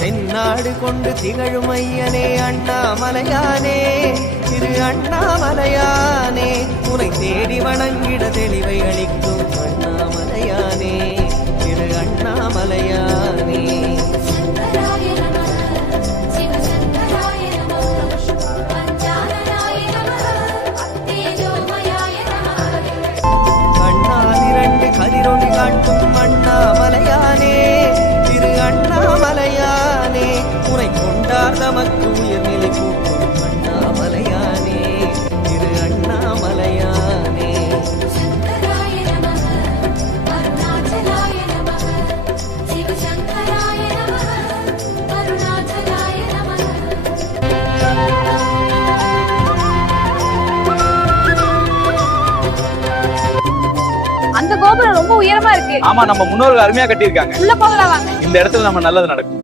தென்னாடு கொண்டு திகழும் ஐயனே அண்ணாமலையானே, திரு அண்ணாமலையானே, உனை தேடி வணங்கிட தெளிவை அளிக்கும் அண்ணாமலையானே, திரு அண்ணாமலையானே. கண்ணால் இரண்டு கதிரொளி காட்டும் அண்ணாமலையானே, திரு அண்ணாமலையானே, உனை கொண்டார் நமக்கு உயர்நிலை கூட்டும் அண்ணாமலையானே, திரு அண்ணாமலையானே. அந்த கோபுரம் ரொம்ப உயரமா இருக்கு. ஆமா, நம்ம முன்னோர்கள் அருமையா கட்டியிருக்காங்க. உள்ள போகலாம் வாங்க. இந்த இடத்துல நம்ம நல்லது நடக்கும்.